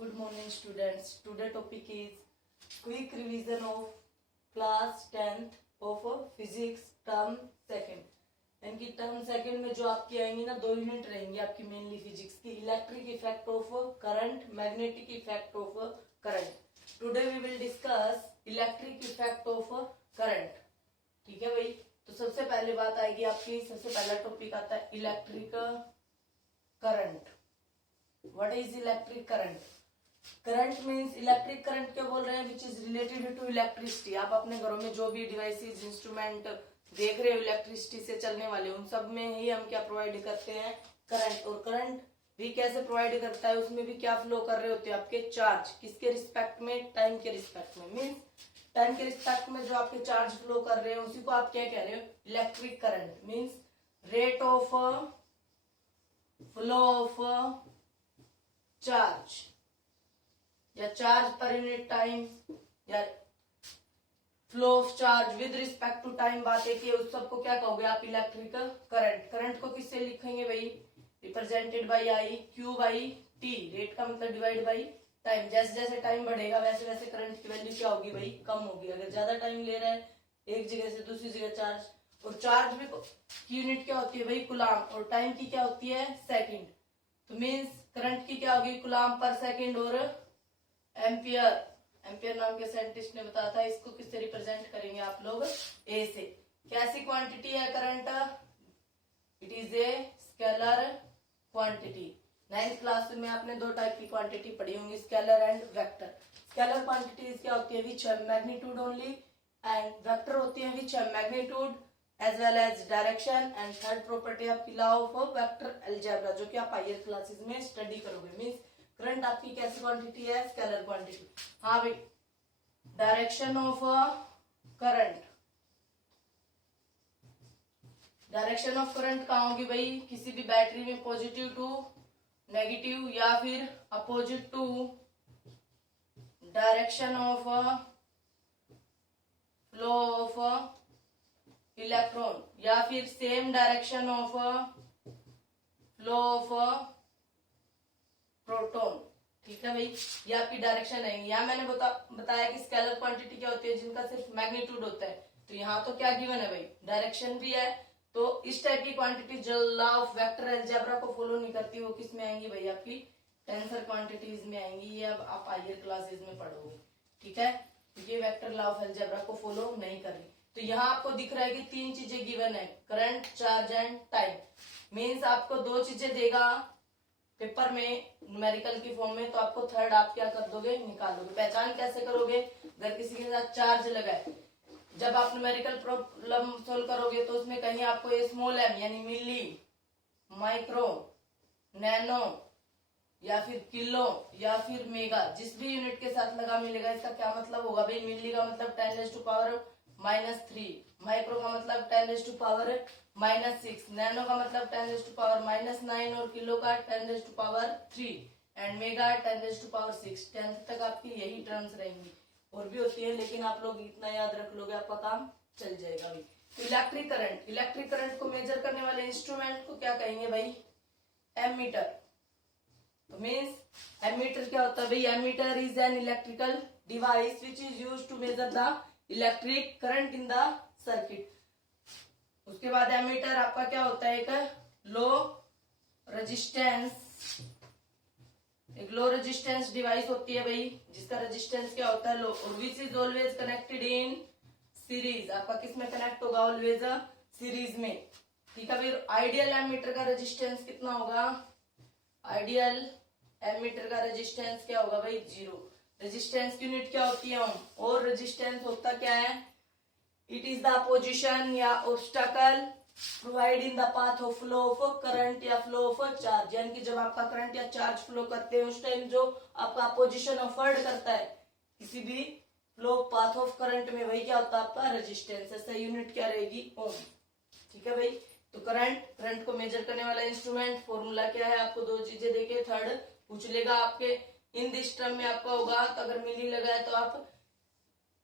Good morning students. Today topic is quick revision of class 10th of physics term second. यानी कि term second में जो आपकी आएंगी ना 2 यूनिट रहेंगी आपकी मेनली फिजिक्स की, electric effect of current, magnetic effect of current. Today we will discuss electric effect of current. ठीक है भाई. तो सबसे पहले बात आएगी आपकी, सबसे पहला टॉपिक आता है electric current. What is electric current? Current means electric current क्या बोल रहे हैं, which is related to electricity. आप अपने घरों में जो भी डिवाइसेस इंस्ट्रूमेंट देख रहे हो इलेक्ट्रिसिटी से चलने वाले, उन सब में ही हम क्या प्रोवाइड करते हैं, करंट. और करंट भी कैसे प्रोवाइड करता है, उसमें भी क्या फ्लो कर रहे होते हैं आपके चार्ज. किसके रिस्पेक्ट में? टाइम के रिस्पेक्ट में. मीन्स टाइम के रिस्पेक्ट में जो आपके चार्ज फ्लो कर रहे हैं उसी को आप क्या कह रहे हो, electric current. Means rate of flow of charge या चार्ज पर यूनिट टाइम या flow of charge with respect to time. बात है कि उस सबको क्या कहोगे आप, इलेक्ट्रिक करंट. करंट को किससे लिखेंगे भाई, represented by I Q by T. Rate का मतलब डिवाइड बाई टाइम. जैसे जैसे टाइम बढ़ेगा वैसे वैसे करंट की वैल्यू क्या होगी भाई, कम होगी. अगर ज्यादा टाइम ले रहा है एक जगह से दूसरी जगह चार्ज, और चार्ज भी की यूनिट क्या होती है भाई, कुलाम, और टाइम की क्या होती है, सेकेंड. तो मीन्स करंट की क्या होगी, कुलाम पर सेकेंड और एम्पियर. एम्पियर नाम के साइंटिस्ट ने बताया था. इसको किससे रिप्रेजेंट करेंगे आप लोग, ए से. कैसी क्वांटिटी है current, it is a scalar quantity. 9th class में आपने 2 टाइप की क्वांटिटी पढ़ी होंगी, scalar and vector. Scalar quantities क्या होती है, विच है मैग्नीट्यूड ओनली, एंड वेक्टर होती है विच है magnitude as well as direction. And third property आपकी लॉ ऑफ वेक्टर अलजेब्रा, जो कि आप हायर क्लासेस में स्टडी करोगे. मीन्स करंट आपकी कैसी क्वांटिटी है, स्केलर क्वांटिटी. हाँ भाई, direction of current. Direction of current कहाँ होगी भाई, किसी भी बैटरी में पॉजिटिव टू नेगेटिव या फिर opposite to direction of flow of electron, या फिर same direction of flow of proton. ठीक है भाई, ये आपकी डायरेक्शन है. यहाँ मैंने बताया कि स्केलर क्वांटिटी क्या होती है, जिनका सिर्फ मैग्नीट्यूड होता है. तो यहाँ तो क्या गिवन है भाई, डायरेक्शन भी है. तो इस टाइप की क्वांटिटी जो लॉ ऑफ वेक्टर अलजेब्रा को फॉलो नहीं करती, वो किस में आएंगी भाई, आपकी टेंसर क्वांटिटीज में आएंगी. ये अब आप हायर क्लासेज में पढ़ोगे. ठीक है, ये वेक्टर लॉ ऑफ अलजेब्रा को फॉलो नहीं कर रही. तो यहाँ आपको दिख रहा है कि 3 चीजें गिवन है, current, charge and time. Means आपको 2 चीजें देगा पेपर में न्यूमेरिकल की फॉर्म में, तो आपको थर्ड आप क्या कर दोगे, निकाल दोगे. पहचान कैसे करोगे, अगर किसी के साथ चार्ज लगा है, जब आप न्यूमेरिकल प्रॉब्लम सोल्व करोगे तो उसमें कहीं आपको ये स्मॉल एम यानी मिली, माइक्रो, नैनो या फिर किलो या फिर मेगा, जिस भी यूनिट के साथ लगा मिलेगा, इसका क्या मतलब होगा भाई, मिली का मतलब 10⁻⁻³ माइक्रो का मतलब 10⁻⁻⁻6, नैनो का मतलब 10⁻⁻⁹ और किलो का 10⁻³ एंड मेगा 10⁻6. 10th तक आपकी यही टर्म्स रहेंगी. और भी होती है लेकिन आप लोग इतना याद रख लोगे, आपका काम चल जाएगा भाई. तो इलेक्ट्रिक करंट, इलेक्ट्रिक करंट को मेजर करने वाले इंस्ट्रूमेंट को क्या कहेंगे भाई, एमीटर. तो मीन्स एमीटर क्या होता है भाई, ammeter is an electrical device which is used to measure the electric current in the circuit. उसके बाद एमीटर आपका क्या होता है, एक लो रेजिस्टेंस, एक लो रेजिस्टेंस डिवाइस होती है भाई, जिसका रेजिस्टेंस क्या होता है, लो, और which is always connected in series. आपका किस में कनेक्ट होगा, ऑलवेज सीरीज में. ठीक है भाई. आइडियल एमीटर का रेजिस्टेंस कितना होगा, आइडियल एमीटर का रेजिस्टेंस क्या होगा भाई, 0. रेजिस्टेंस की यूनिट क्या होती है, ओम. और रेजिस्टेंस होता क्या है, इट इज द पोजिशन या obstacle provide in the path of flow of current या फ्लो ऑफ चार्ज. यानी कि जब आपका करंट या चार्ज फ्लो करते हैं उस टाइम जो आपका पोजीशन अफोर्ड करता है किसी भी फ्लो पाथ ऑफ करंट में, वही क्या होता है आपका रेजिस्टेंस. ऐसा यूनिट क्या रहेगी, ओम. ठीक है भाई. तो करंट को मेजर करने वाला इंस्ट्रूमेंट, फॉर्मूला क्या है, आपको 2 चीजें देके थर्ड पूछ लेगा आपके. इन दिस टर्म में आपका होगा, तो अगर मिली लगा है तो आप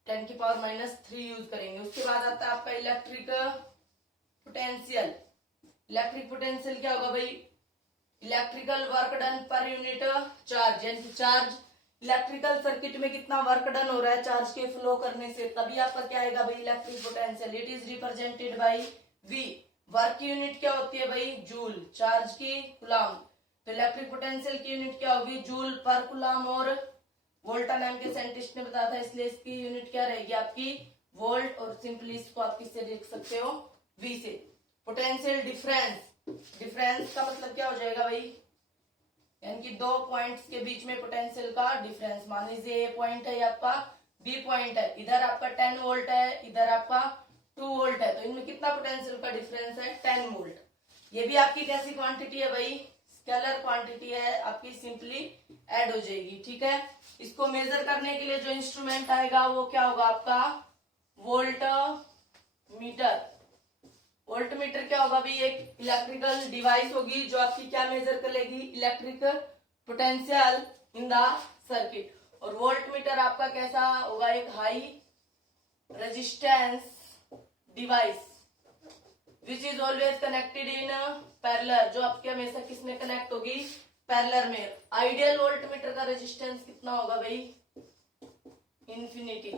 10⁻³ यूज करेंगे. उसके बाद आता है आपका इलेक्ट्रिक पोटेंशियल. इलेक्ट्रिक पोटेंशियल क्या होगा भाई, electrical work done per unit charge, यानी कि चार्ज इलेक्ट्रिकल सर्किट में कितना वर्क डन हो रहा है चार्ज के फ्लो करने से, तभी आपका क्या आएगा भाई electric potential. It is represented by V. Work की यूनिट क्या होती है भाई जूल, चार्ज की कुलाम। तो इलेक्ट्रिक पोटेंशियल की यूनिट क्या होगी जूल पर कुलाम, और वोल्टा नाम के साइंटिस्ट ने बताया था, इसलिए इसकी यूनिट क्या रहेगी आपकी वोल्ट, और सिंपली इसको आप किससे लिख सकते हो वी से। पोटेंशियल डिफरेंस, डिफरेंस का मतलब क्या हो जाएगा भाई, यानी कि दो पॉइंट्स के बीच में पोटेंशियल का डिफरेंस। मान लीजिए ए पॉइंट है, आपका बी पॉइंट है, इधर आपका 10 वोल्ट है, इधर आपका 2 वोल्ट है, तो इनमें कितना पोटेंशियल का डिफरेंस है 10 वोल्ट। ये भी आपकी कैसी क्वांटिटी है भाई, स्केलर क्वांटिटी है आपकी, सिंपली ऐड हो जाएगी। ठीक है, इसको मेजर करने के लिए जो इंस्ट्रूमेंट आएगा वो क्या होगा आपका वोल्ट मीटर। वोल्ट मीटर क्या होगा भाई, एक इलेक्ट्रिकल डिवाइस होगी जो आपकी क्या मेजर कर लेगी electric potential in the circuit. और वोल्ट मीटर आपका कैसा होगा, एक high resistance device which is always connected in parallel, जो आपके हमेशा किसमें कनेक्ट होगी पैरेलल में। आइडियल वोल्ट मीटर का रेजिस्टेंस कितना होगा भाई इंफिनिटी,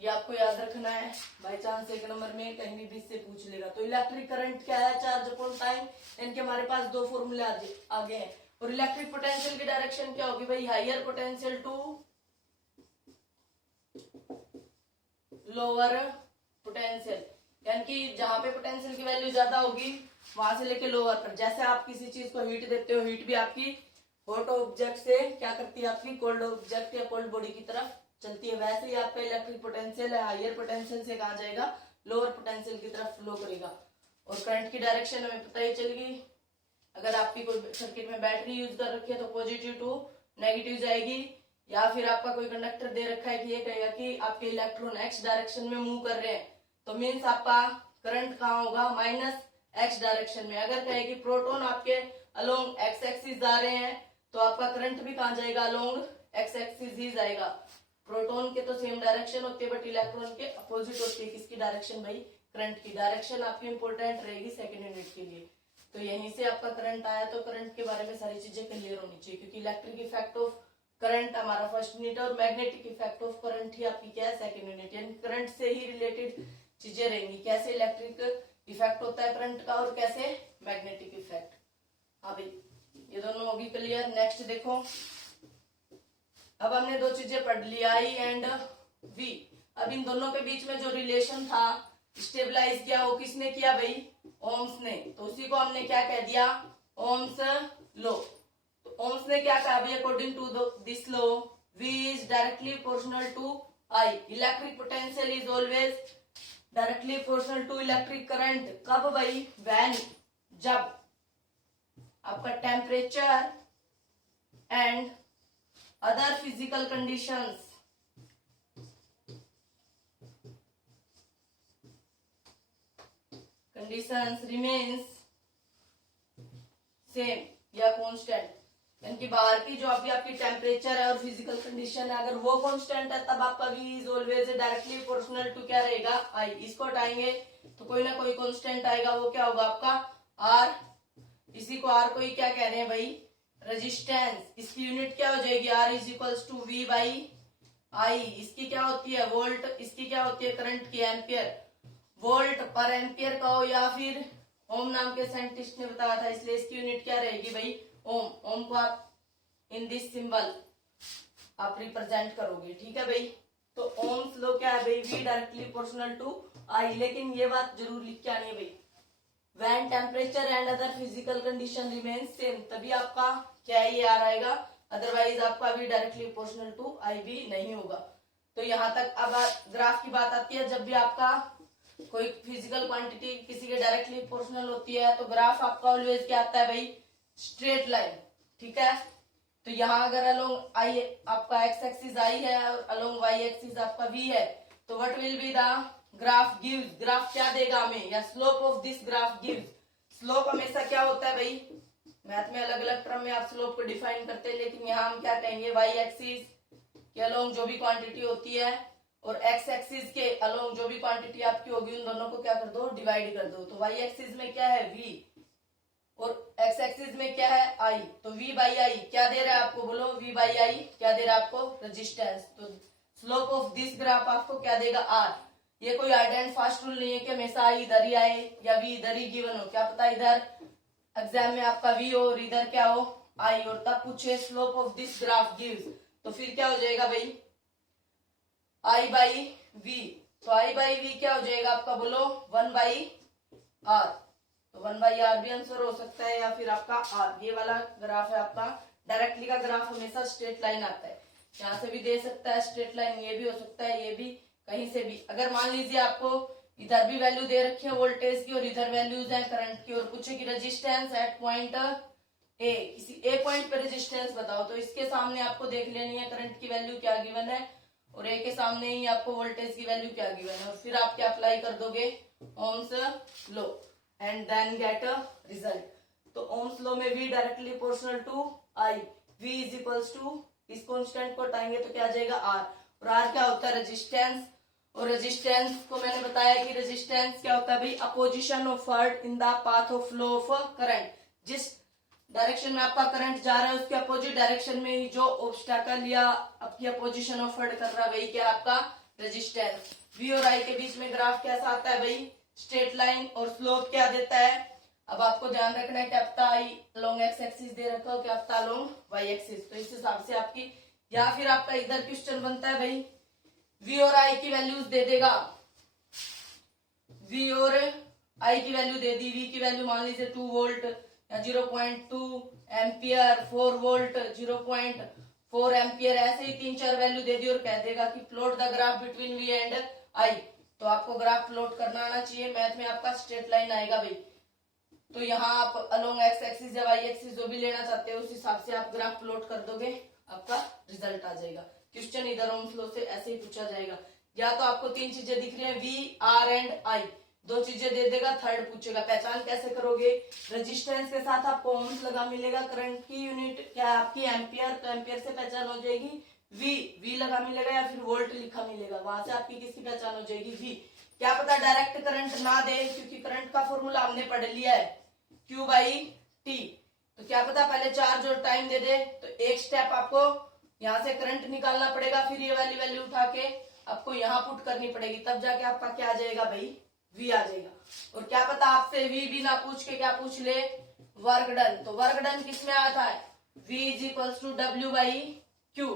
ये आपको याद रखना है, बाई चांस एक नंबर में कहीं भी से पूछ लेगा। तो इलेक्ट्रिक करंट क्या है चार्ज अपॉन टाइम, इनके हमारे पास दो फॉर्मूले आगे हैं। और इलेक्ट्रिक पोटेंशियल की डायरेक्शन क्या होगी भाई higher potential to lower potential, यानी कि जहां पे पोटेंशियल की वैल्यू ज्यादा होगी वहां से लेके लोअर पर। जैसे आप किसी चीज को हीट देते हो, हीट भी आपकी हॉट ऑब्जेक्ट से क्या करती है आपकी कोल्ड ऑब्जेक्ट या कोल्ड बॉडी की तरफ चलती है, वैसे ही आपका इलेक्ट्रिक पोटेंशियल है हाइयर पोटेंशियल से कहा जाएगा लोअर पोटेंशियल की तरफ फ्लो करेगा। और करंट की डायरेक्शन हमें पता ही चल गई, अगर आपकी कोई सर्किट में बैटरी यूज कर रखी है तो पॉजिटिव टू नेगेटिव जाएगी, या फिर आपका कोई कंडक्टर दे रखा है कि ये कहेगा कि आपके इलेक्ट्रॉन एक्स डायरेक्शन में मूव कर रहे हैं, तो मीन्स आपका करंट कहाँ होगा माइनस एक्स डायरेक्शन में। अगर कहे कि प्रोटॉन आपके अलोंग एक्स एक्सिस जा रहे हैं तो आपका करंट भी कहाँ जाएगा अलोंग एक्स एक्सिस ही जाएगा। प्रोटॉन के तो सेम डायरेक्शन होती है बट इलेक्ट्रॉन के अपोजिट होती है, किसकी डायरेक्शन भाई करंट की। डायरेक्शन आपकी इंपॉर्टेंट रहेगी सेकेंड यूनिट के लिए। तो यहीं से आपका करंट आया, तो करंट के बारे में सारी चीजें क्लियर होनी चाहिए, क्योंकि इलेक्ट्रिक इफेक्ट ऑफ करंट हमारा फर्स्ट यूनिट और मैग्नेटिक इफेक्ट ऑफ करंट ही आपकी क्या है सेकेंड यूनिट, यानी करंट से ही रिलेटेड चीजें रहेंगी, कैसे इलेक्ट्रिक इफेक्ट होता है करंट का और कैसे मैग्नेटिक इफेक्ट। हाँ भाई ये दोनों होगी क्लियर। नेक्स्ट देखो, अब हमने दो चीजें पढ़ ली आई एंड वी। अब इन दोनों के बीच में जो रिलेशन था स्टेबलाइज किया वो किसने किया भाई ओम्स ने, तो उसी को हमने क्या कह दिया ओम्स लॉ। तो ओम्स ने क्या कहा भाई according to this law V is directly proportional to I, electric potential is always directly proportional to electric current. कब भाई व्हेन, जब आपका temperature and other physical conditions remains same या कांस्टेंट, यानी कि बाहर की जो अभी आपकी टेम्परेचर है और फिजिकल कंडीशन है अगर वो कांस्टेंट है तब आपका V is always directly proportional to क्या रहेगा I। इसको हटाएंगे तो कोई ना कोई कांस्टेंट आएगा, वो क्या होगा आपका R। इसी को R को ही क्या कह रहे हैं भाई रेजिस्टेंस, इसकी यूनिट क्या हो जाएगी R is equals to V by I। इसकी क्या होती है वोल्ट, इसकी क्या होती है करंट की एम्पियर। वोल्ट पर एम्पियर का हो या फिर ओम नाम के साइंटिस्ट ने बताया था, इसलिए इसकी यूनिट क्या रहेगी भाई ओम। ओम को आप इन दिस सिंबल आप रिप्रेजेंट करोगे, ठीक है भाई। तो ओम्स लॉ क्या है भाई V directly proportional to I। लेकिन ये बात जरूर लिख के आनी है भाई when temperature and other physical condition remain same, तभी आपका क्या ये आ आएगा, अदरवाइज आपका V directly proportional to I भी नहीं होगा। तो यहाँ तक अब ग्राफ की बात आती है, जब भी आपका कोई फिजिकल क्वांटिटी किसी के डायरेक्टली प्रोपोर्शनल होती है तो ग्राफ आपका ऑलवेज क्या आता है भाई स्ट्रेट लाइन, ठीक है। तो यहाँ अगर अलोंग आई आपका एक्स एक्सिस आई है और अलोंग वाई एक्सिस आपका V है, तो what will be the graph gives, graph क्या देगा हमें, या slope of this graph gives. Slope हमेशा क्या होता है भाई, मैथ में अलग अलग टर्म में आप स्लोप को डिफाइन करते हैं, लेकिन यहाँ हम क्या कहेंगे वाई एक्सिस के अलोंग जो भी क्वांटिटी होती है और एक्स एक्सिस के अलोंग जो भी क्वांटिटी आपकी होगी उन दोनों को क्या कर दो डिवाइड कर दो। तो वाई एक्सिस में क्या है V और एक्स एक्सिस में क्या है आई, तो v बाई आई क्या दे रहा है आपको, बोलो v बाई आई क्या दे रहा है आपको, रेजिस्टेंस। तो स्लोप ऑफ दिस ग्राफ आपको क्या देगा, r। ये कोई हार्ड एंड फास्ट रूल नहीं है कि हमेशा आई इधर ही आए या v इधर ही गिवन हो, क्या पता इधर एग्जाम में आपका v हो और इधर क्या हो आई, और तब पूछे slope of this graph gives, तो फिर क्या हो जाएगा भाई आई बाई वी। तो आई बाई वी क्या हो जाएगा आपका, बोलो 1 बाई आर। तो 1 बाई आर भी आंसर हो सकता है, या फिर आपका आर। ये वाला ग्राफ है आपका, डायरेक्टली का ग्राफ हमेशा स्ट्रेट लाइन आता है, यहाँ से भी दे सकता है स्ट्रेट लाइन, ये भी हो सकता है, ये भी कहीं से भी। अगर मान लीजिए आपको इधर भी वैल्यू दे रखी है वोल्टेज की और इधर वैल्यूज है करंट की, और पूछे कि रेजिस्टेंस एट पॉइंट ए, किसी ए पॉइंट पे रेजिस्टेंस बताओ, तो इसके सामने आपको देख लेनी है करंट की वैल्यू क्या गिवन है और ए के सामने ही आपको वोल्टेज की वैल्यू क्या गिवन है, और फिर आप क्या अप्लाई कर दोगे Ohm's law and then get a result. तो ओम्स लॉ में v directly proportional to i, v is equals to इस कांस्टेंट को हटाएंगे तो क्या आ जाएगा r, और r क्या होता है रेजिस्टेंस। और रेजिस्टेंस को मैंने बताया कि रेजिस्टेंस क्या होता है भाई, अपोजिशन ऑफ फर्ड in the path of flow of current. जिस डायरेक्शन में आपका करंट जा रहा है उसके अपोजिट डायरेक्शन में ही जो ऑब्स्टेकल या आपकी अपोजिशन ऑफ फर्ड कर रहा है वही क्या आपका रेजिस्टेंस। v और i के बीच में ग्राफ कैसा आता है भाई, स्ट्रेट लाइन, और स्लोप क्या देता है। अब आपको ध्यान रखना है क्या पता आई अलोंग एक्स एक्सिस दे रखा हो, क्या पता अलोंग वाई एक्सिस, तो इस हिसाब से आपकी, या फिर आपका इधर क्वेश्चन बनता है भाई v और i की वैल्यूज दे देगा, v और i की वैल्यू दे दी, v की वैल्यू मान लीजिए 2 वोल्ट या 0.2 एम्पियर, 4 वोल्ट 0.4 एम्पियर, ऐसे ही 3-4 वैल्यू दे दी और कह देगा कि plot the graph between v and i। तो आपको ग्राफ प्लॉट करना आना चाहिए, मैथ में आपका स्ट्रेट लाइन आएगा भाई। तो यहाँ आप अलोंग एक्स एक्सिस या वाई एक्सिस जो भी लेना चाहते हो उस हिसाब से आप ग्राफ प्लॉट कर दोगे, आपका रिजल्ट आ जाएगा। क्वेश्चन इधर ओम्स लॉ से ऐसे ही पूछा जाएगा, या तो आपको 3 चीजें दिख रही हैं v, r एंड i, 2 चीजें दे देगा, थर्ड पूछेगा। पहचान कैसे करोगे, रेजिस्टेंस के साथ आपको ओम्स लगा मिलेगा, करंट की यूनिट क्या है आपकी एम्पियर, तो एम्पियर से पहचान हो जाएगी v लगा मिलेगा, या फिर वोल्ट लिखा मिलेगा, वहां से आपकी किसकी पहचान हो जाएगी v। क्या पता डायरेक्ट करंट ना दे, क्योंकि करंट का फॉर्मूला हमने पढ़ लिया है q बाई टी, तो क्या पता पहले चार्ज और टाइम दे दे, तो एक स्टेप आपको यहाँ से करंट निकालना पड़ेगा, फिर ये वाली वैल्यू उठा के आपको यहाँ पुट करनी पड़ेगी, तब जाके आपका क्या आ जाएगा भाई v आ जाएगा। और क्या पता आपसे v भी ना पूछ के क्या पूछ ले, वर्क डन। तो वर्क डन किसमें आता है, v is equals to W by Q.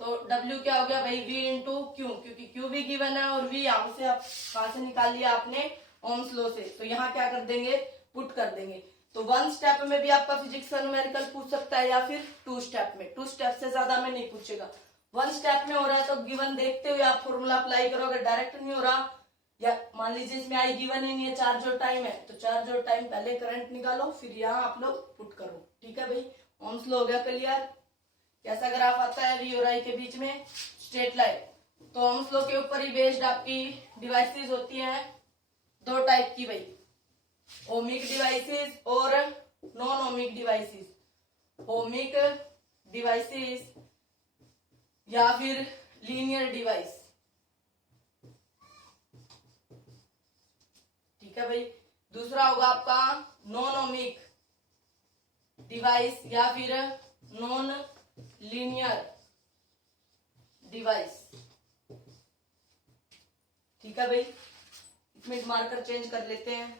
तो w क्या हो गया भाई v इंटू क्यू, क्योंकि q भी गिवन है और v यहाँ से आप कहां से निकाल लिया आपने ओम्स लॉ से, तो यहाँ क्या कर देंगे पुट कर देंगे। तो 1 स्टेप में भी आपका फिजिक्स का न्यूमेरिकल पूछ सकता है, या फिर 2 स्टेप में, 2 स्टेप से ज्यादा में नहीं पूछेगा। 1 स्टेप में हो रहा है तो गिवन देखते हुए आप फॉर्मूला अप्लाई करो, अगर डायरेक्ट नहीं हो रहा या मान लीजिए इसमें आई गिवन ही नहीं है, चार्ज और टाइम है, तो चार्ज और टाइम पहले करंट निकालो फिर यहाँ आप लोग पुट करो, ठीक है भाई। ओम्स लॉ हो गया क्लियर। कैसा ग्राफ आता है v और i के बीच में, स्ट्रेट लाइन। तो ओम्स लॉ के ऊपर ही बेस्ड आपकी डिवाइसेस होती हैं 2 टाइप की भाई, ओमिक डिवाइसेस और non ohmic devices. Ohmic devices या फिर लीनियर डिवाइस, ठीक है भाई। दूसरा होगा आपका नॉन ओमिक डिवाइस या फिर नॉन लीनियर डिवाइस, ठीक है भाई। एक मिनट मार्कर चेंज कर लेते हैं।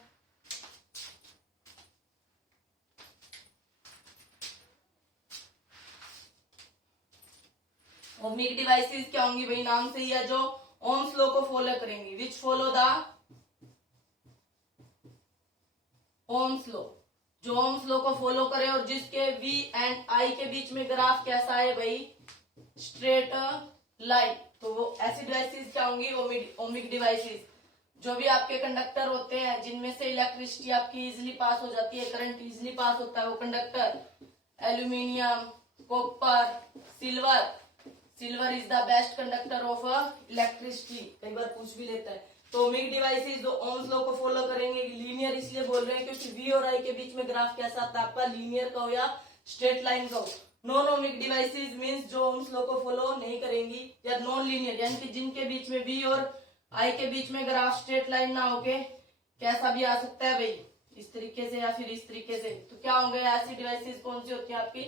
ओमिक डिवाइसेस क्या होंगी भाई, नाम से ही है, जो ओम्स लॉ को फॉलो करेंगी, विच फॉलो द ओम्स लॉ, जो ओम्स लॉ को फॉलो करे और जिसके v एंड i के बीच में ग्राफ कैसा है भाई, स्ट्रेट लाइन। तो वो ऐसी डिवाइसेस क्या होंगी, ओमिक डिवाइसेस। जो भी आपके कंडक्टर होते हैं जिनमें से इलेक्ट्रिसिटी आपकी इजिली पास हो जाती है, करंट इजिली पास होता है, वो conductor aluminium, copper, silver. Silver is the best conductor of electricity, कई बार पूछ भी लेता है। तो ओमिक डिवाइसेस जो ओम्स लॉ को फॉलो करेंगे, लीनियर इसलिए बोल रहे हैं क्योंकि v और i के बीच में ग्राफ कैसा आता है आपका, लीनियर का हो या स्ट्रेट लाइन का हो। नॉन ओमिक डिवाइसेस मींस जो ओम्स लॉ को फॉलो नहीं करेंगी, या नॉन लीनियर यानी कि जिनके बीच में v और i के बीच में ग्राफ स्ट्रेट लाइन ना होके कैसा भी आ सकता है भाई, इस तरीके से या फिर इस तरीके से, तो क्या होंगे ऐसी डिवाइसेस कौन सी होती है आपकी,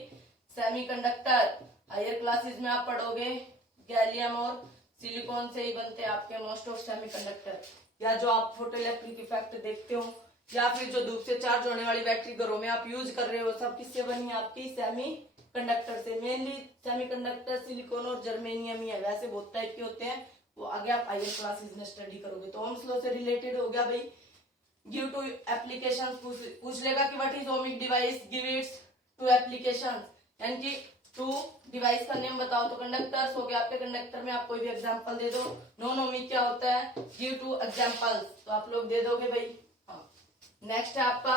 सेमीकंडक्टर। हायर क्लासेस में आप पढ़ोगे गैलियम और सिलिकॉन से ही बनते हैं आपके मोस्ट ऑफ सेमीकंडक्टर, या जो आप फोटो इलेक्ट्रिक इफेक्ट देखते हो, या फिर जो धूप से चार्ज होने वाली बैटरी घरों में आप यूज कर रहे हो, सब किससे बनी है आपकी, सेमीकंडक्टर से। मेनली सेमीकंडक्टर सिलिकॉन और जर्मेनियम ही है, वैसे बहुत टाइप के होते हैं, वो आगे आप हायर क्लासेस में स्टडी करोगे। तो ओम्स लॉ से रिलेटेड हो गया भाई। गिव टू एप्लीकेशन पूछ लेगा कि what is ohmic device, give its to application, यानी कि टू डिवाइस का नेम बताओ। तो कंडक्टर्स हो गया आपके, कंडक्टर में आप कोई भी एग्जांपल दे दो। नॉन ओमिक क्या होता है, गिव टू एग्जांपल्स, तो आप लोग दे दोगे भाई। नेक्स्ट है आपका,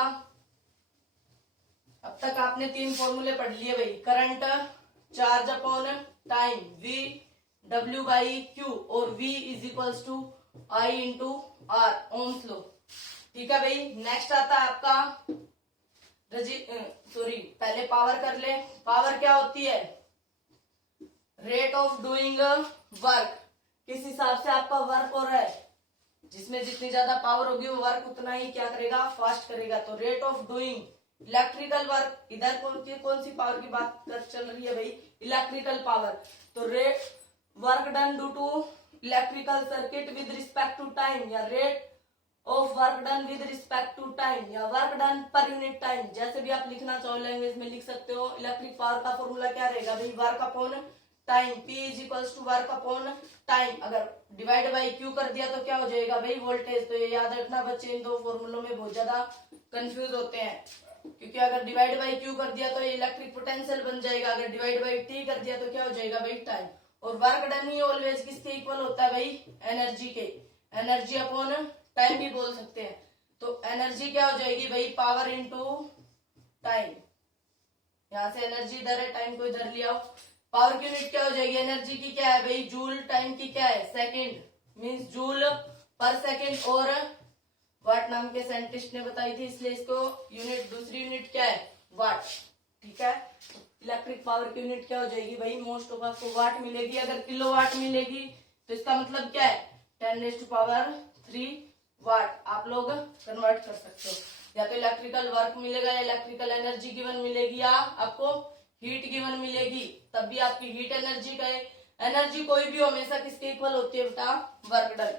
अब तक आपने 3 फॉर्मूले पढ़ लिए भाई, current, charge upon time, V W by Q, और V is equals to I into R, Ohm's law. ठीक है भाई। नेक्स्ट आता है आपका पहले पावर कर ले। पावर क्या होती है, रेट ऑफ डूइंग वर्क, किस हिसाब से आपका वर्क हो रहा है, जिसमें जितनी ज्यादा पावर होगी वो वर्क उतना ही क्या करेगा, फास्ट करेगा। तो rate of doing electrical work, इधर कौन सी पावर की बात चल रही है भाई, इलेक्ट्रिकल पावर। तो rate work done due to electrical circuit with respect to time, या rate of work done with respect to time, या work done per unit time, जैसे भी आप लिखना चाहो लैंग्वेज में लिख सकते हो। इलेक्ट्रिक पावर का फॉर्मूला क्या रहेगा भाई, work upon time, P is equals to work upon time. अगर डिवाइड बाई Q कर दिया तो क्या हो जाएगा भाई, वोल्टेज। तो ये याद रखना बच्चे, इन दो फॉर्मूलों में बहुत ज्यादा कंफ्यूज होते हैं, क्योंकि अगर डिवाइड बाई Q कर दिया तो ये इलेक्ट्रिक पोटेंशियल बन जाएगा, अगर डिवाइड बाई T कर दिया तो क्या हो जाएगा भाई, टाइम। और वर्क डन ही ऑलवेज किसके इक्वल होता है भाई, एनर्जी के, एनर्जी अपॉन टाइम भी बोल सकते हैं। तो एनर्जी क्या हो जाएगी भाई, पावर इंटू टाइम। यहां से एनर्जी इधर है, टाइम को इधर लिया। पावर की यूनिट क्या हो जाएगी, एनर्जी की क्या है भाई, जूल, टाइम की क्या है, सेकंड, मींस जूल पर सेकंड, और वाट नाम के साइंटिस्ट ने बताई थी, इसलिए इसको यूनिट, दूसरी यूनिट क्या है, वाट। ठीक है। इलेक्ट्रिक पावर की यूनिट क्या हो जाएगी भाई, मोस्ट ऑफ आपको वाट मिलेगी। अगर किलो वाट मिलेगी तो इसका मतलब क्या है, 10⁻³ वाट आप लोग कन्वर्ट कर सकते हो। या तो इलेक्ट्रिकल वर्क मिलेगा, या इलेक्ट्रिकल एनर्जी गिवन मिलेगी, या आपको हीट गिवन मिलेगी, तब भी आपकी हीट एनर्जी का एनर्जी कोई भी हमेशा किसके इक्वल होती है बेटा, work done.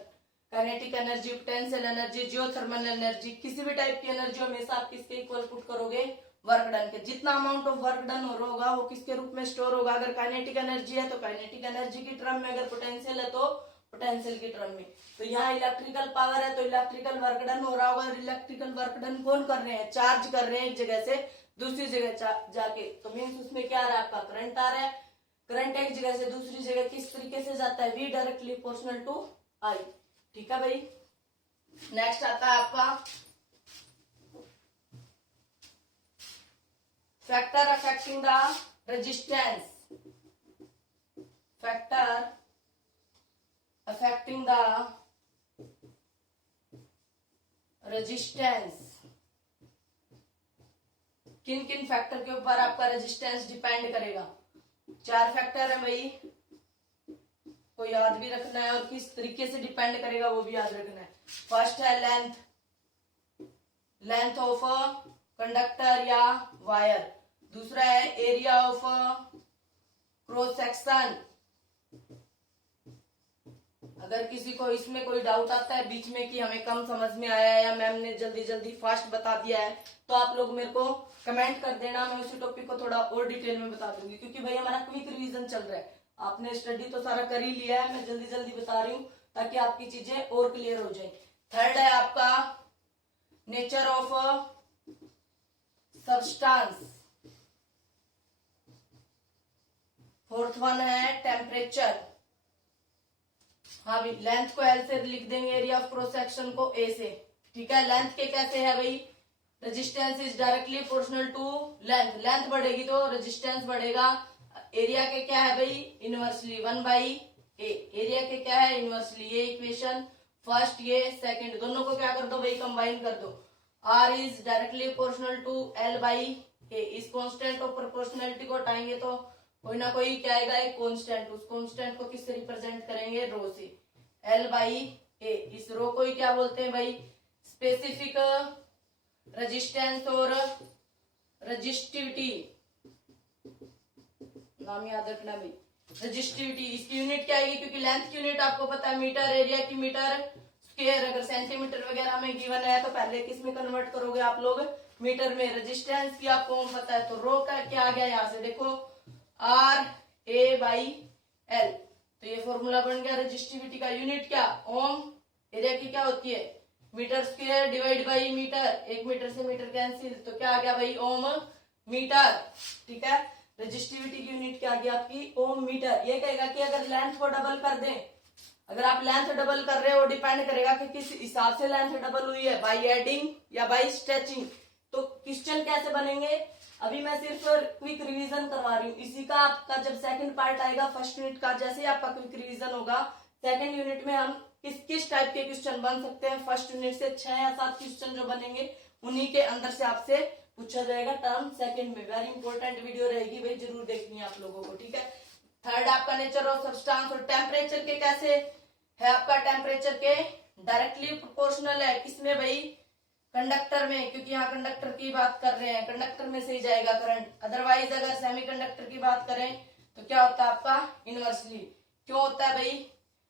Kinetic energy, potential energy, geothermal energy, किसी भी टाइप की एनर्जी हमेशा आप किसके इक्वल पुट करोगे, वर्क डन के। जितना अमाउंट ऑफ वर्क डन हो रहा होगा वो किसके रूप में स्टोर होगा, अगर काइनेटिक एनर्जी है तो काइनेटिक एनर्जी की टर्म में, अगर पोटेंशियल है तो पोटेंशियल की टर्म में। तो यहाँ इलेक्ट्रिकल पावर है तो इलेक्ट्रिकल वर्क डन हो रहा होगा। इलेक्ट्रिकल वर्क डन कौन कर रहे हैं, चार्ज कर रहे हैं एक जगह से दूसरी जगह जाके, तो मीन्स उसमें क्या आ रहा है आपका, करंट आ रहा है। करंट एक जगह से दूसरी जगह किस तरीके से जाता है, V directly proportional to I। ठीक है भाई। नेक्स्ट आता है आपका factor affecting the resistance, factor affecting the resistance. किन किन फैक्टर के ऊपर आपका रेजिस्टेंस डिपेंड करेगा, 4 फैक्टर है भाई, को याद भी रखना है, और किस तरीके से डिपेंड करेगा वो भी याद रखना है। फर्स्ट है लेंथ, लेंथ ऑफ कंडक्टर या वायर। दूसरा है एरिया ऑफ क्रॉस सेक्शन। अगर किसी को इसमें कोई डाउट आता है बीच में कि हमें कम समझ में आया है या मैम ने जल्दी जल्दी फास्ट बता दिया है, तो आप लोग मेरे को कमेंट कर देना, मैं उसी टॉपिक को थोड़ा और डिटेल में बता दूंगी, क्योंकि भाई हमारा क्विक रिवीजन चल रहा है। आपने स्टडी तो सारा कर ही लिया है, मैं जल्दी जल्दी बता रही हूँ ताकि आपकी चीजें और क्लियर हो जाए। थर्ड है आपका nature of substance. Fourth one है टेम्परेचर। हाँ भाई, लेंथ को L से लिख देंगे, एरिया ऑफ क्रॉस सेक्शन को A से। ठीक है। लेंथ के कैसे है भाई, resistance is directly proportional to length, length बढ़ेगी तो रेजिस्टेंस बढ़ेगा। एरिया के क्या है भाई, इनवर्सली 1/A। एरिया के क्या है, इनवर्सली। ये इक्वेशन फर्स्ट, ये सेकंड, दोनों को क्या कर दो भाई, कंबाइन कर दो। R is directly proportional to L/A। इस कांस्टेंट ऑफ प्रोपोर्शनलिटी को हटाएंगे तो कोई ना कोई क्या आएगा, एक कांस्टेंट। उस कांस्टेंट को किससे रिप्रेजेंट करेंगे, रो से। L/A, इस रो को ही क्या बोलते हैं भाई, स्पेसिफिक रेजिस्टेंस और रजिस्टिविटी, नाम याद रखना भाई, रजिस्टिविटी। इसकी यूनिट क्या आएगी, क्योंकि लेंथ की यूनिट आपको पता है मीटर, एरिया की मीटर, स्क्वायर, अगर सेंटीमीटर वगैरह में गिवन है तो पहले किस में कन्वर्ट करोगे आप लोग, मीटर में। रेजिस्टेंस की आपको पता है तो रो का क्या आ गया यहाँ से देखो, RA/L, तो ये फॉर्मूला बन गया। रजिस्टिविटी का यूनिट क्या, ओम, एरिया की क्या होती है metre square divide by metre, 1 metre से मीटर कैंसिल, तो क्या आ गया भाई ओम मीटर, ठीक है। रजिस्टिविटी की यूनिट क्या आ गई आपकी, ओम मीटर। ये कहेगा कि अगर लेंथ को डबल कर दें, अगर आप लेंथ डबल कर रहे हो, डिपेंड करेगा कि किस हिसाब से लेंथ डबल हुई है, बाई एडिंग या बाई स्ट्रेचिंग। तो क्वेश्चन कैसे बनेंगे, अभी मैं सिर्फ क्विक रिवीजन करवा रही हूँ। इसी का आपका जब सेकंड पार्ट आएगा फर्स्ट यूनिट का, जैसे ही आपका क्विक रिवीजन होगा, सेकंड यूनिट में हम किस किस टाइप के क्वेश्चन बन सकते हैं, फर्स्ट यूनिट से 6 या 7 क्वेश्चन जो बनेंगे उन्हीं के अंदर से आपसे पूछा जाएगा टर्म सेकंड में। वेरी इंपॉर्टेंट वीडियो रहेगी भाई, जरूर देखनी है आप लोगों को, ठीक है। थर्ड आपका नेचर ऑफ सब्सटेंस और टेम्परेचर के कैसे है, आपका टेम्परेचर के डायरेक्टली प्रोपोर्शनल है किसमें भाई, कंडक्टर में, क्योंकि यहाँ कंडक्टर की बात कर रहे हैं, कंडक्टर में से ही जाएगा करंट। अदरवाइज अगर सेमीकंडक्टर की बात करें तो क्या होता है आपका इनवर्सली। क्यों होता है भाई,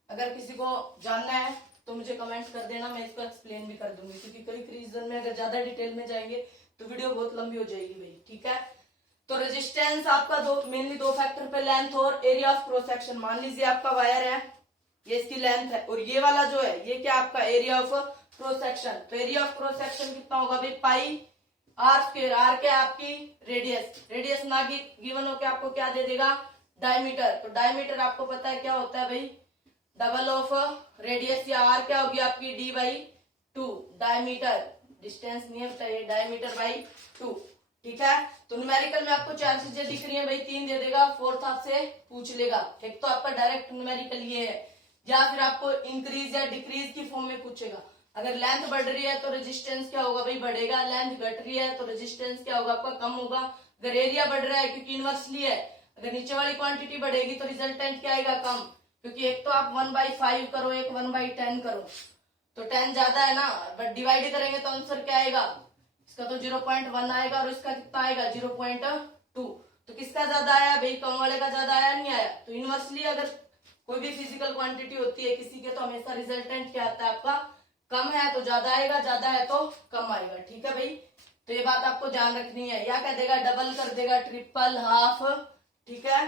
अगर किसी को जानना है तो मुझे कमेंट कर देना, मैं इसको एक्सप्लेन भी कर दूंगी, क्योंकि कई रीजन में अगर ज्यादा डिटेल में जाएंगे तो वीडियो बहुत लंबी हो जाएगी भाई, ठीक है। तो रेजिस्टेंस आपका मेनली दो फैक्टर पे, लेंथ और एरिया ऑफ क्रॉस सेक्शन। मान लीजिए आपका वायर है, ये इसकी लेंथ है, और ये वाला जो है ये क्या आपका एरिया ऑफ क्रॉस सेक्शन। तो एरिया ऑफ क्रॉस सेक्शन कितना होगा भाई, पाई आर स्क्वायर, आर क्या आपकी रेडियस, रेडियस ना गिवन होकर आपको क्या दे देगा, डायमीटर। तो डायमीटर आपको पता है क्या होता है भाई, डबल ऑफ रेडियस, या आर क्या होगी आपकी D/2, डायमीटर, डिस्टेंस नहीं है बताइए, डायमीटर बाई 2, ठीक है। तो न्यूमेरिकल में आपको 4 चीजें दिख रही है भाई, 3 दे देगा, फोर्थ आपसे पूछ लेगा। एक तो आपका डायरेक्ट न्यूमेरिकल ये है, या फिर आपको इंक्रीज या डिक्रीज की फॉर्म में पूछेगा। अगर लेंथ बढ़ रही है तो रेजिस्टेंस क्या होगा भाई, बढ़ेगा। लेंथ घट रही है तो रेजिस्टेंस क्या होगा आपका, कम होगा। अगर एरिया बढ़ रहा है, क्योंकि इनवर्सली है, अगर नीचे वाली क्वांटिटी बढ़ेगी तो रिजल्टेंट क्या आएगा, कम, क्योंकि एक तो आप 1/5 करो, एक 1/10 करो, तो 10 ज्यादा है ना, बट डिवाइड करेंगे तो आंसर क्या आएगा, इसका तो 0.1 आएगा, और इसका कितना आएगा 0.2। तो किसका ज्यादा आया भाई, कम वाले का ज्यादा आया, नहीं आया। तो इनवर्सली अगर कोई भी फिजिकल क्वांटिटी होती है किसी के, तो हमेशा रिजल्टेंट क्या आता है आपका, कम है तो ज्यादा आएगा, ज्यादा है तो कम आएगा, ठीक है भाई। तो ये बात आपको ध्यान रखनी है। या कह देगा डबल कर देगा, ट्रिपल, हाफ, ठीक है।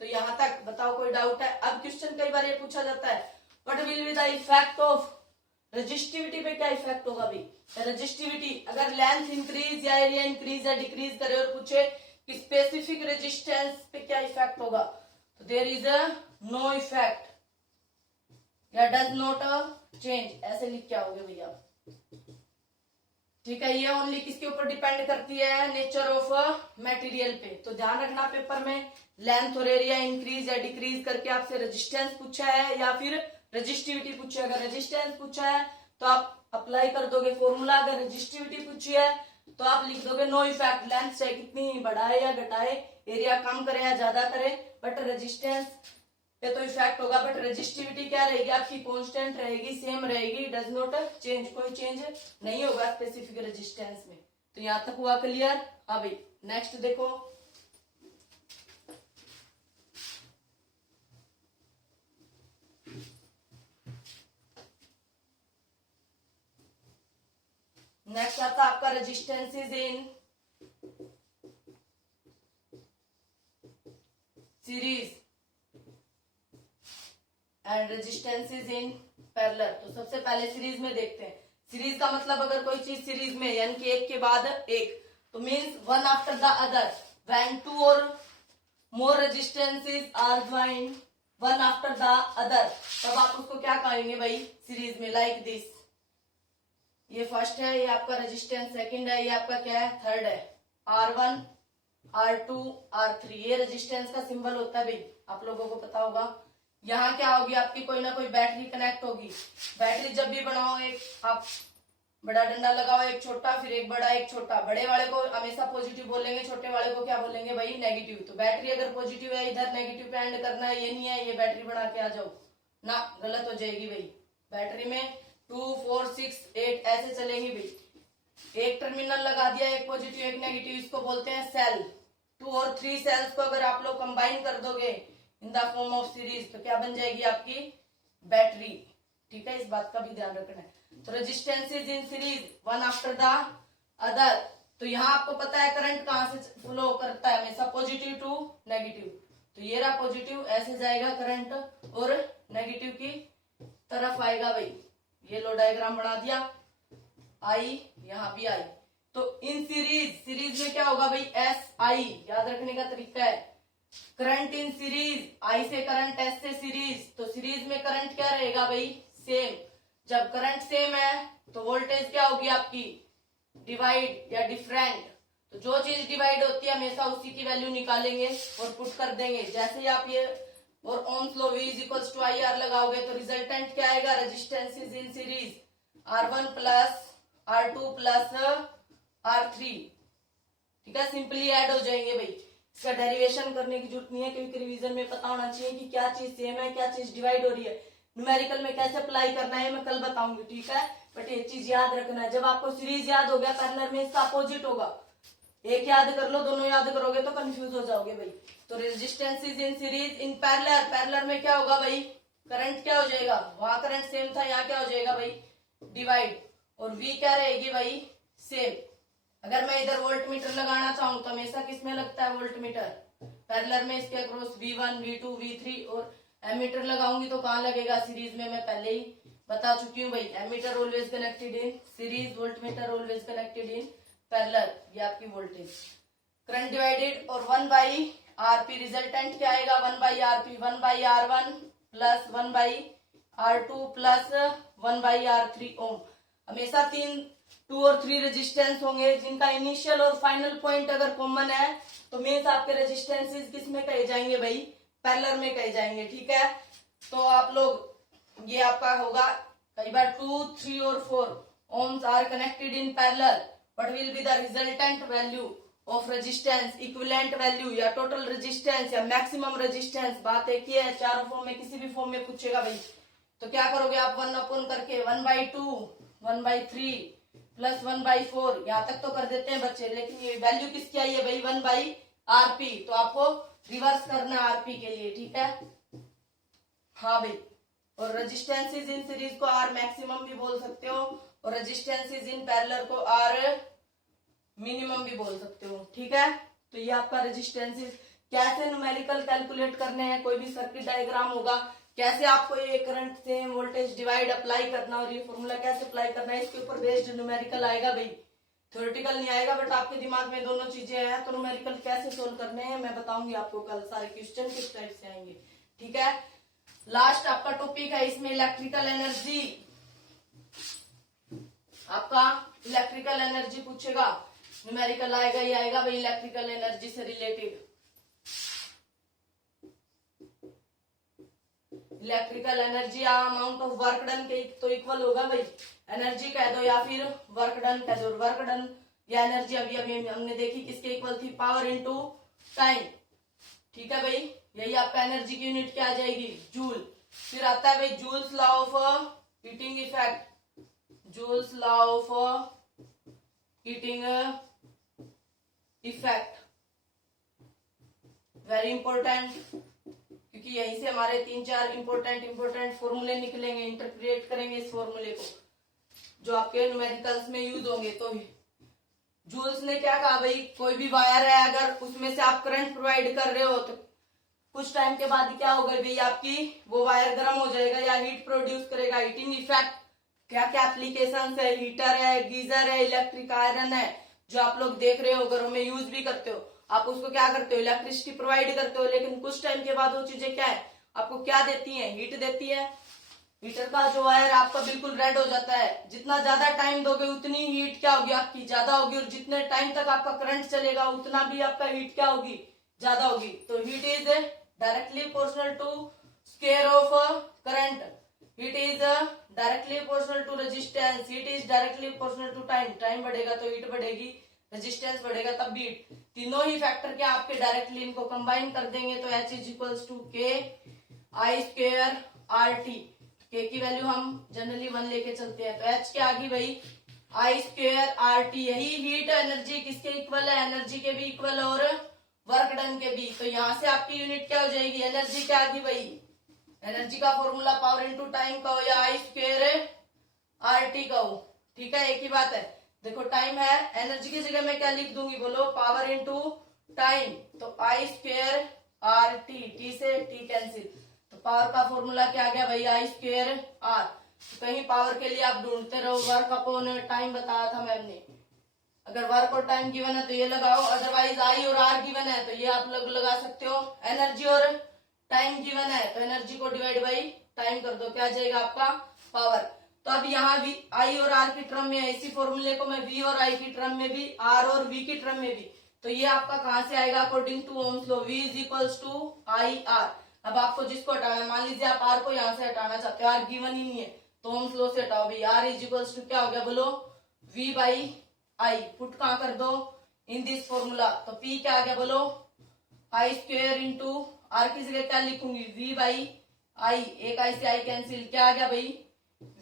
तो यहां तक बताओ, कोई डाउट है। अब क्वेश्चन कई बार ये पूछा जाता है, what will be the effect of resistivity पे, क्या इफेक्ट होगा भाई रजिस्टिविटी, अगर लेंथ इंक्रीज या एरिया इंक्रीज या डिक्रीज करे और पूछे कि स्पेसिफिक रेजिस्टेंस पे क्या इफेक्ट होगा, तो there is a no effect या डज नॉट चेंज, ऐसे लिख के आओगे भैया, ठीक है। ये ओनली किसके ऊपर डिपेंड करती है, नेचर ऑफ मटेरियल पे। तो ध्यान रखना पेपर में लेंथ और एरिया इंक्रीज या डिक्रीज करके आपसे रेजिस्टेंस पूछा है या फिर रेजिस्टिविटी पूछी है। अगर रेजिस्टेंस पूछा है तो आप अप्लाई कर दोगे फॉर्मूला, अगर रेजिस्टिविटी पूछी है तो आप लिख दोगे नो इफेक्ट, लेंथ चाहे कितनी बढ़ाए या घटाए, एरिया कम करे या ज्यादा करे, बट रेजिस्टेंस पे तो इफेक्ट होगा। बट रेजिस्टिविटी क्या रहेगी आपकी, कांस्टेंट रहेगी, सेम रहेगी, डज नॉट चेंज, कोई चेंज नहीं होगा स्पेसिफिक रेजिस्टेंस में। तो यहां तक हुआ क्लियर। हाँ भाई नेक्स्ट देखो, नेक्स्ट आता आपका resistances in series and resistances in parallel. तो सबसे पहले सीरीज में देखते हैं। सीरीज का मतलब अगर कोई चीज सीरीज में यानी कि एक के बाद एक, तो means one after the other, when two और more resistances are joined one after the other, तब आप उसको क्या कहेंगे भाई सीरीज में, लाइक दिस। ये फर्स्ट है, ये आपका रेजिस्टेंस सेकंड है, ये आपका क्या है थर्ड है, R1 R2 R3, ये रेजिस्टेंस का सिंबल होता है भाई, आप लोगों को पता होगा। यहाँ क्या होगी आपकी, कोई ना कोई बैटरी कनेक्ट होगी। बैटरी जब भी बनाओ, एक आप बड़ा डंडा लगाओ, एक छोटा, फिर एक बड़ा एक छोटा, बड़े वाले को हमेशा पॉजिटिव बोलेंगे, छोटे वाले को क्या बोलेंगे भाई नेगेटिव। तो बैटरी अगर पॉजिटिव है, इधर नेगेटिव पे एंड करना है, ये नहीं है ये बैटरी बना के आ जाओ ना, गलत हो जाएगी भाई। बैटरी में 2 4 6 8 ऐसे चलेंगी भाई, एक टर्मिनल लगा दिया, एक पॉजिटिव एक नेगेटिव, इसको बोलते हैं सेल। 2 और 3 सेल्स को अगर आप लोग कंबाइन कर दोगे in the form of series तो क्या बन जाएगी आपकी बैटरी। ठीक है, इस बात का भी ध्यान रखना है। तो resistances in series one after the other. तो यहाँ आपको पता है करंट कहाँ से फ्लो करता है, हमेशा पॉजिटिव टू नेगेटिव। तो ये रहा पॉजिटिव, ऐसे जाएगा करंट और नेगेटिव की तरफ आएगा भाई। ये लो डायग्राम बना दिया, आई यहाँ भी आई। तो इन सीरीज में क्या होगा भाई, एस आई, याद रखने का तरीका है। करंट इन सीरीज, आई से करंट, एस से सीरीज, तो सीरीज में करंट क्या रहेगा भाई, सेम। जब करंट सेम है तो वोल्टेज क्या होगी आपकी, डिवाइड या डिफरेंट। तो जो चीज डिवाइड होती है हमेशा उसी की वैल्यू निकालेंगे और पुट कर देंगे। जैसे ही आप ये और Ohm's law V is equals to I R लगाओगे तो रिजल्टेंट क्या आएगा, resistances in series R1 plus R2 plus R3। ठीक है, सिंपली ऐड हो जाएंगे भाई। इसका डेरिवेशन करने की जरूरत नहीं है क्योंकि रिवीजन में पता होना चाहिए कि क्या चीज सेम है, क्या चीज डिवाइड हो रही है। न्यूमेरिकल में कैसे अप्लाई करना है मैं कल बताऊंगी। ठीक है, बट ये चीज याद रखना है, जब आपको सीरीज याद हो गया पैरेलल में इसका अपोजिट होगा। एक याद कर लो, दोनों याद करोगे तो कंफ्यूज हो जाओगे भाई। तो resistances in series in parallel, parallel में क्या होगा भाई, करंट क्या हो जाएगा, वहां करंट सेम था, यहाँ क्या हो जाएगा भाई डिवाइड, और V क्या रहेगी भाई सेम। अगर मैं इधर वोल्ट मीटर लगाना चाहूँ तो हमेशा किसमें लगता है वोल्ट मीटर, पैरेलल में इसके अक्रॉस V1 V2 V3, और एमीटर लगाऊंगी तो कहाँ लगेगा, सीरीज में। मैं पहले ही बता चुकी हूँ भाई, ammeter always connected in series, voltmeter always connected in parallel. ये आपकी वोल्टेज करंट डिवाइडेड और 1/RP, रिजल्टेंट क्या आएगा 1/RP, 1/R1 plus 1/R2 plus 1/R3 ओम। हमेशा 2 और 3 रेजिस्टेंस होंगे जिनका इनिशियल और फाइनल पॉइंट अगर कॉमन है तो मीन्स आपके रेजिस्टेंसेस किस में कहे जाएंगे भाई, पैरेलल में कहे जाएंगे। ठीक है, तो आप लोग ये आपका होगा कई बार 2, 3 और 4 ohms are connected in parallel, what will be the resultant value of resistance, equivalent value या total resistance या maximum resistance। बात एक ही है, चारों फॉर्म में किसी भी फॉर्म में पूछेगा भाई। तो क्या करोगे आप 1 अपॉन करके 1/2 1/3 प्लस 1/4, यहाँ तक तो कर देते हैं बच्चे, लेकिन ये वैल्यू किसकी आई है भाई 1/RP, तो आपको रिवर्स करना है RP के लिए। ठीक है, हाँ भाई। और रेजिस्टेंसेस इन सीरीज को R मैक्सिमम भी बोल सकते हो और रेजिस्टेंसेस इन पैरेलल को R मिनिमम भी बोल सकते हो। ठीक है, तो ये आपका रेजिस्टेंसेस कैसे न्यूमेरिकल कैलकुलेट करने हैं, कोई भी सर्किट डायग्राम होगा, कैसे आपको ये करंट से वोल्टेज डिवाइड अप्लाई करना और ये फॉर्मूला कैसे अप्लाई करना है, इसके ऊपर बेस्ड न्यूमेरिकल आएगा भाई। थ्योरेटिकल नहीं आएगा, बट आपके दिमाग में दोनों चीजें हैं। तो न्यूमेरिकल कैसे सोल्व करने हैं मैं बताऊंगी आपको कल, सारे क्वेश्चन किस टाइप से आएंगे। ठीक है, लास्ट आपका टॉपिक है इसमें इलेक्ट्रिकल एनर्जी। आपका इलेक्ट्रिकल एनर्जी पूछेगा, न्यूमेरिकल आएगा ही आएगा भाई इलेक्ट्रिकल एनर्जी से related. Electrical energy amount of work done के तो इक्वल होगा भाई, एनर्जी कह दो या फिर वर्क डन कह दो। वर्क डन या एनर्जी अभी अभी हमने देखी किसके इक्वल थी, पावर इनटू टाइम। ठीक है भाई, यही आपका एनर्जी की यूनिट क्या आ जाएगी, जूल। फिर आता है भाई joules law of heating effect, joules law of heating effect, very important, क्योंकि यहीं से हमारे 3-4 इंपॉर्टेंट फॉर्मूले निकलेंगे। इंटरप्रेट करेंगे इस फॉर्मूले को जो आपके न्यूमेरिकल्स में यूज होंगे। तो जूल्स ने क्या कहा भाई, कोई भी वायर है अगर उसमें से आप करंट प्रोवाइड कर रहे हो तो कुछ टाइम के बाद क्या होगा भाई, आपकी वो वायर गर्म हो जाएगा या हीट प्रोड्यूस करेगा। हीटिंग इफेक्ट क्या क्या एप्लीकेशन है, हीटर है, गीजर है, इलेक्ट्रिक आयरन है, जो आप लोग देख रहे हो घरों में यूज भी करते हो। आप उसको क्या करते हो, इलेक्ट्रिसिटी प्रोवाइड करते हो, लेकिन कुछ टाइम के बाद वो चीजें क्या है आपको क्या देती हैं, हीट देती है। हीटर का जो वायर आपका बिल्कुल रेड हो जाता है। जितना ज्यादा टाइम दोगे उतनी हीट क्या होगी आपकी ज्यादा होगी, और जितने टाइम तक आपका करंट चलेगा उतना भी आपका हीट क्या होगी ज्यादा होगी। तो heat is directly proportional to square of current, heat is directly proportional to resistance, heat is directly proportional to time. Time बढ़ेगा तो हीट बढ़ेगी, रेजिस्टेंस बढ़ेगा तब भी हीट। तीनों ही फैक्टर क्या आपके डायरेक्टली इनको कंबाइन कर देंगे तो H is equals to K I square RT। K की वैल्यू हम जनरली 1 लेके चलते हैं, तो H क्या आ गई भाई आई स्क्वेयर आर टी। यही हीट एनर्जी किसके इक्वल है, एनर्जी के भी इक्वल और वर्क डन के भी। तो यहां से आपकी यूनिट क्या हो जाएगी, एनर्जी क्या आगी भाई, एनर्जी का फॉर्मूला पावर इनटू टाइम का हो या आई स्क्वेयर आर टी का हो, ठीक है, एक ही बात है। देखो टाइम है, एनर्जी की जगह मैं क्या लिख दूंगी, बोलो पावर इनटू टाइम, तो I square R T, T से टी कैंसिल, तो पावर का फॉर्मूला क्या आ गया भाई, आई स्क्वेयर आर। कहीं पावर के लिए आप ढूंढते रहो, वर्क अपॉन टाइम बताया था मैम ने, अगर वर्क और टाइम गिवन है तो ये लगाओ, अदरवाइज आई और आर गिवन है तो ये आप लोग लगा सकते हो। एनर्जी और टाइम गिवन है तो एनर्जी को डिवाइड बाई टाइम कर दो, क्या जाएगा आपका पावर। तो अब यहाँ भी आई और आर की टर्म में है, इसी फॉर्मूले को मैं वी और आई की टर्म में भी, आर और वी की टर्म में भी, तो ये आपका कहां से आएगा, according to Ohm's law, V is equals to I R. अब आपको जिसको हटाना है, मान लीजिए आप आर को यहाँ से हटाना चाहते हो, आर गिवन ही नहीं है, तो ओम्स लॉ से हटाओ भाई, आर इज इक्वल्स टू क्या हो गया, बोलो वी बाई आई, पुट कहां कर दो इन दिस फॉर्मूला, तो पी क्या आ गया, बोलो आई स्क्वेयर इंटू आर की जगह क्या लिखूंगी, वी बाई आई, एक आई से आई कैंसिल, क्या आ गया भाई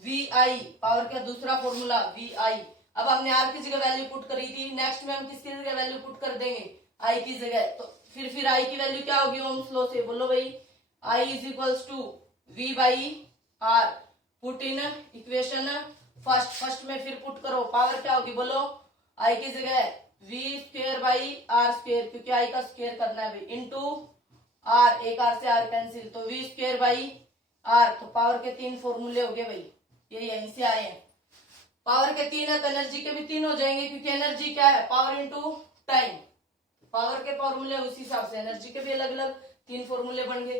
वी आई, पावर का दूसरा फॉर्मूला वी आई। अब हमने आर की जगह वैल्यू पुट करी थी, नेक्स्ट में हम किसकी जगह वैल्यू पुट कर देंगे, आई की जगह, तो फिर आई की वैल्यू क्या होगी ओम्स लॉ से, बोलो भाई I is equals to V by R, put in equation first में फिर पुट करो, पावर क्या होगी, बोलो आई की जगह V square by R square, क्योंकि आई का स्क्वेयर करना है भाई, इंटू आर, एक आर से आर कैंसिल, तो वी स्क्वेयर बाई आर, तो पावर के 3 फॉर्मूले हो गए भाई, ये यहीं से आए हैं। पावर के 3 है तो एनर्जी के भी 3 हो जाएंगे, क्योंकि एनर्जी क्या है, पावर इनटू टाइम, पावर के फॉर्मूले उस हिसाब से एनर्जी के भी अलग अलग 3 फॉर्मूले बन गए।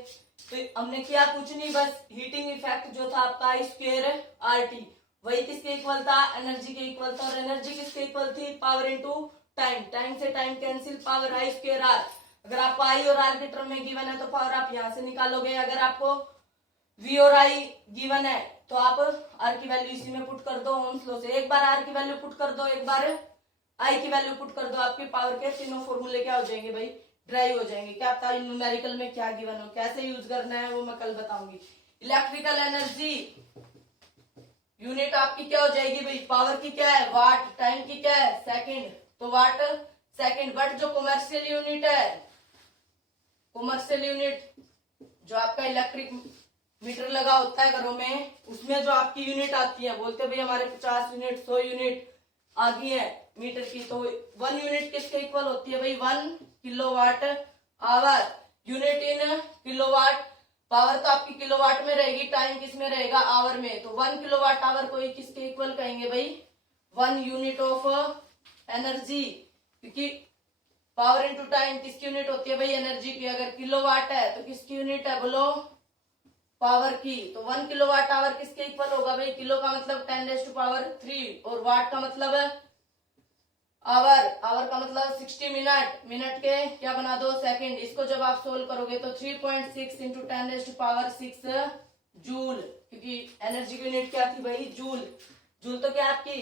तो हमने किया कुछ नहीं, बस हीटिंग इफेक्ट जो था आपका आई स्क्वेयर आर टी, वही किसके इक्वल था, एनर्जी के इक्वल था, और एनर्जी किसके इक्वल थी, पावर इनटू टाइम, टाइम से time cancel, power I square R. अगर आपको आई और आर के टर्म में गिवन है तो पावर आप यहां से निकालोगे, अगर आपको वी और आई गिवन है तो आप आर की वैल्यू इसी में पुट कर दो ओम्स लॉ से, एक बार आर की वैल्यू पुट कर दो, एक बार आई की वैल्यू पुट कर दो, आपके पावर के तीनों फॉर्मूले क्या हो जाएंगे भाई, ड्राइव हो जाएंगे। क्या पता न्यूमेरिकल में क्या गिवन हो, कैसे यूज करना है वो मैं कल बताऊंगी। इलेक्ट्रिकल एनर्जी यूनिट आपकी क्या हो जाएगी भाई, पावर की क्या है वाट, टाइम की क्या है सेकंड, तो वाट सेकंड। बट जो कॉमर्शियल यूनिट है, कॉमर्शियल यूनिट जो आपका इलेक्ट्रिक मीटर लगा होता है घरों में, उसमें जो आपकी यूनिट आती है, बोलते भाई हमारे 50 यूनिट 100 यूनिट आ गई है मीटर की, तो 1 यूनिट किसके इक्वल होती है भाई, 1 kilowatt hour, unit in kilowatt, power तो आपकी किलोवाट में रहेगी, टाइम किस में रहेगा, आवर में, तो 1 किलोवाट आवर को किसके इक्वल कहेंगे भाई, 1 यूनिट ऑफ एनर्जी, क्योंकि पावर इनटू टाइम किसकी यूनिट होती है भाई, एनर्जी की। अगर किलोवाट है तो किसकी यूनिट है, बोलो पावर की, तो 1 किलोवाट आवर किसके इक्वल होगा भाई, किलो का मतलब 10⁻³ और वाट का मतलब आवर, आवर का मतलब 60 मिनट, मिनट के क्या बना दो सेकंड। इसको जब आप सोल्व करोगे तो 3.6 इंटू 10⁻⁶ जूल, क्योंकि एनर्जी की यूनिट क्या थी भाई, जूल। जूल तो क्या आपकी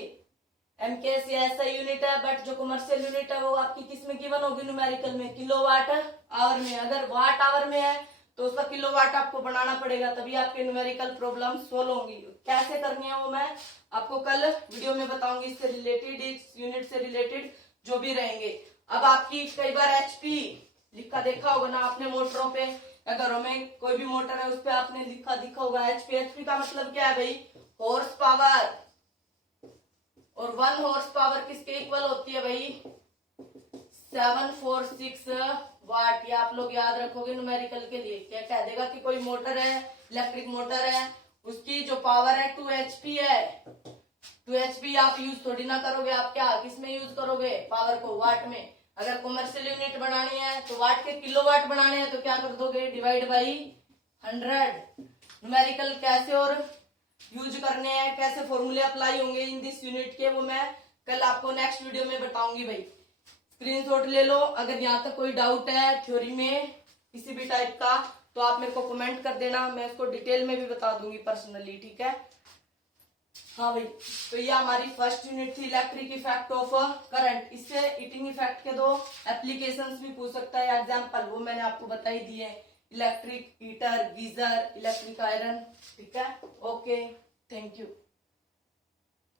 एमकेएस या ऐसा यूनिट है, बट जो कमर्शियल यूनिट है वो आपकी किस में गिवन होगी, न्यूमेरिकल में, किलोवाट आवर में। अगर वाट आवर में है तो उसका किलोवाट आपको बनाना पड़ेगा, तभी आपके न्यूमेरिकल प्रॉब्लम सोल्व होंगी। कैसे करनी है वो मैं आपको कल वीडियो में बताऊंगी, इससे रिलेटेड, इस यूनिट से रिलेटेड जो भी रहेंगे। अब आपकी कई बार एचपी लिखा देखा होगा ना आपने मोटरों पे या घरों में, कोई भी मोटर है उस पर आपने लिखा दिखा होगा एचपी। एचपी का मतलब क्या है भाई, हॉर्स पावर, और 1 हॉर्स पावर किसके इक्वल होती है भाई, 746 वाट। ये आप लोग याद रखोगे न्यूमेरिकल के लिए। क्या कह देगा कि कोई मोटर है, इलेक्ट्रिक मोटर है, उसकी जो पावर है 2 HP है, 2 HP आप यूज थोड़ी ना करोगे, आप क्या किस में यूज करोगे, पावर को वाट में। अगर कॉमर्शियल यूनिट बनानी है तो वाट के किलोवाट बनाने हैं तो क्या कर दोगे, डिवाइड बाई 100। न्यूमेरिकल कैसे और यूज करने हैं, कैसे फॉर्मूले अप्लाई होंगे इन दिस यूनिट के, वो मैं कल आपको नेक्स्ट वीडियो में बताऊंगी भाई। स्क्रीनशॉट ले लो। अगर यहाँ तक कोई डाउट है थ्योरी में किसी भी टाइप का तो आप मेरे को कमेंट कर देना, मैं इसको डिटेल में भी बता दूंगी पर्सनली, ठीक है। हाँ भाई, तो ये हमारी फर्स्ट यूनिट थी इलेक्ट्रिक इफेक्ट ऑफ करंट। इससे हीटिंग इफेक्ट के 2 एप्लीकेशंस भी पूछ सकता है एग्जाम्पल, वो मैंने आपको बता ही दिए, electric heater, geyser, electric iron, ठीक है। Okay, thank you.